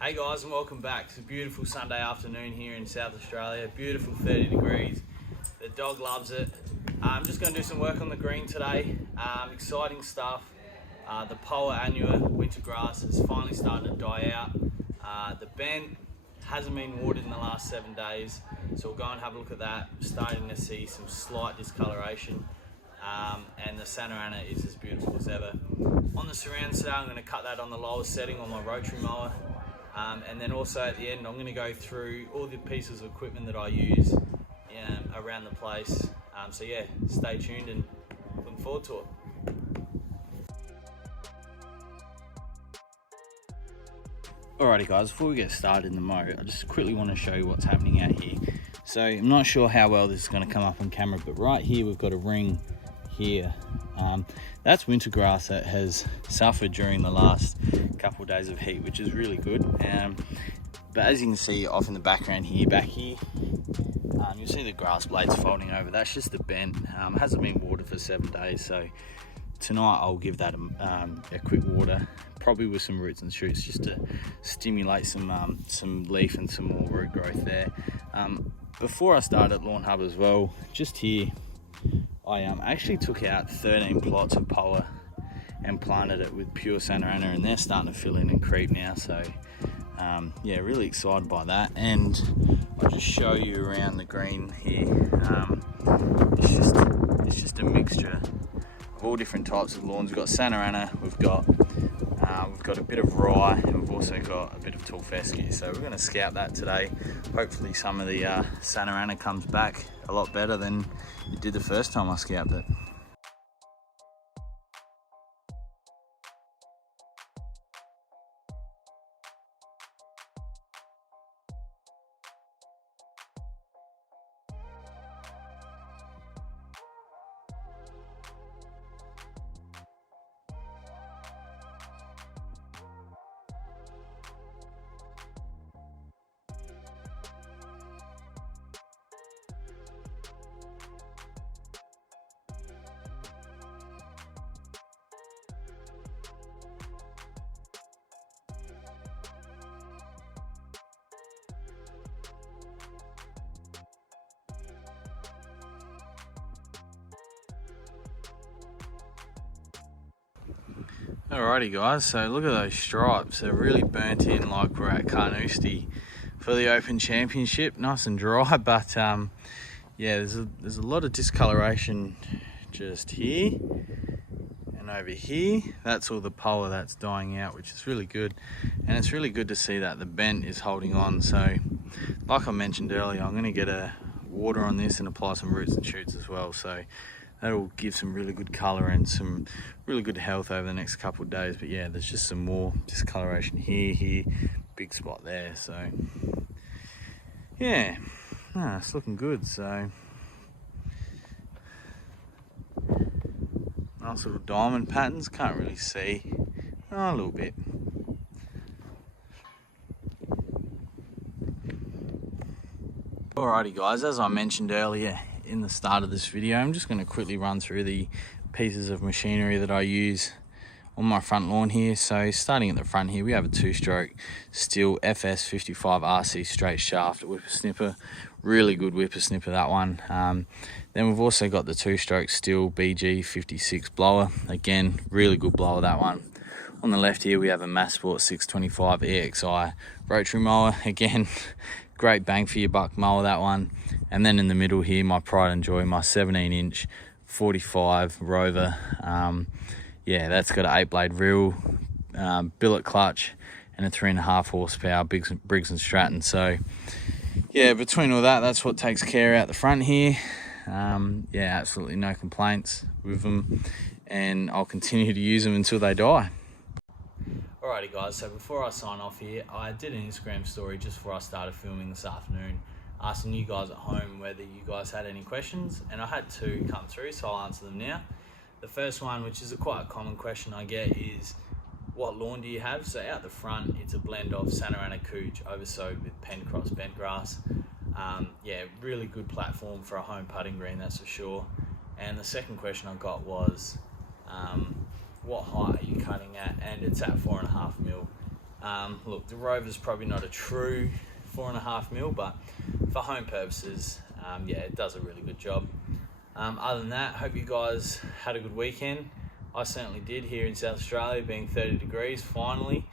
Hey guys, and welcome back. It's a beautiful Sunday afternoon here in South Australia. Beautiful 30 degrees. The dog loves it. I'm just going to do some work on the green today. Exciting stuff. The Poa annua winter grass is finally starting to die out. The bent hasn't been watered in the last 7 days, so we'll go and have a look at that. Starting to see some slight discoloration. And the Santa Ana is as beautiful as ever. On the surrounds today, I'm going to cut that on the lowest setting on my rotary mower. And then also at the end, I'm going to go through all the pieces of equipment that I use around the place. So yeah, stay tuned and looking forward to it. Alrighty guys, before we get started in the mow, I just quickly want to show you what's happening out here. So I'm not sure how well this is going to come up on camera, but right here we've got a ring here. That's winter grass that has suffered during the last couple of days of heat, which is really good. But as you can see off in the background here, you'll see the grass blades folding over. That's just the bent. It hasn't been watered for 7 days, so tonight I'll give that a quick water, probably with some roots and shoots, just to stimulate some leaf and some more root growth there. Before I start at Lawn Hub as well, just here, I actually took out 13 plots of Poa and planted it with pure Santa Ana, and they're starting to fill in and creep now. So yeah, really excited by that. And I'll just show you around the green here. It's just a mixture of all different types of lawns. We've got Santa Ana, we've got a bit of rye, and we've also got a bit of tall fescue. So we're going to scout that today. Hopefully some of the Santa Ana comes back a lot better than it did the first time I scouted it. Alrighty guys, so look at those stripes. They're really burnt in like we're at Carnoustie for the Open Championship. Nice and dry, but yeah, there's a lot of discoloration just here and over here. That's all the Poa that's dying out, which is really good. And it's really good to see that the bent is holding on. So like I mentioned earlier, I'm going to get a water on this and apply some roots and shoots as well. So that'll give some really good colour and some really good health over the next couple of days. But yeah, there's just some more discoloration here, big spot there. So yeah, it's looking good. So nice little diamond patterns. Can't really see. A little bit. Alrighty guys, as I mentioned earlier in the start of this video, I'm just going to quickly run through the pieces of machinery that I use on my front lawn here. So starting at the front here, we have a 2-stroke Stihl FS55 RC straight shaft whippersnipper. Really good whippersnipper, that one. Then we've also got the 2-stroke Stihl BG56 blower. Again, really good blower, that one. On the left here, we have a Massport 625 EXI rotary mower. Again, great bang for your buck mower, that one. And then in the middle here, my pride and joy, my 17-inch 45 Rover. Yeah, that's got an 8-blade reel, billet clutch, and a 3.5 horsepower Briggs & Stratton. So yeah, between all that, that's what takes care out the front here. Yeah, absolutely no complaints with them, and I'll continue to use them until they die. Alrighty guys, so before I sign off here, I did an Instagram story just before I started filming this afternoon, asking you guys at home whether you guys had any questions, and I had 2 come through, so I'll answer them now. The first one, which is quite a common question I get, is what lawn do you have? So out the front, it's a blend of Santa Ana Cooch oversowed with Penncross bent grass. Yeah, really good platform for a home putting green, that's for sure. And the second question I got was, what height are you cutting at? And it's at 4.5 mil. Look, the Rover's probably not a true 4.5 mil, but for home purposes, yeah, it does a really good job. Other than that, hope you guys had a good weekend. I certainly did here in South Australia, being 30 degrees finally.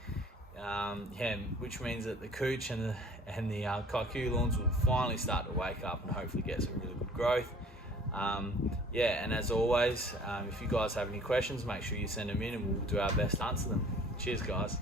Yeah, which means that the cooch and the kikuyu lawns will finally start to wake up and hopefully get some really good growth. Yeah, and as always, if you guys have any questions, make sure you send them in and we'll do our best to answer them. Cheers, guys.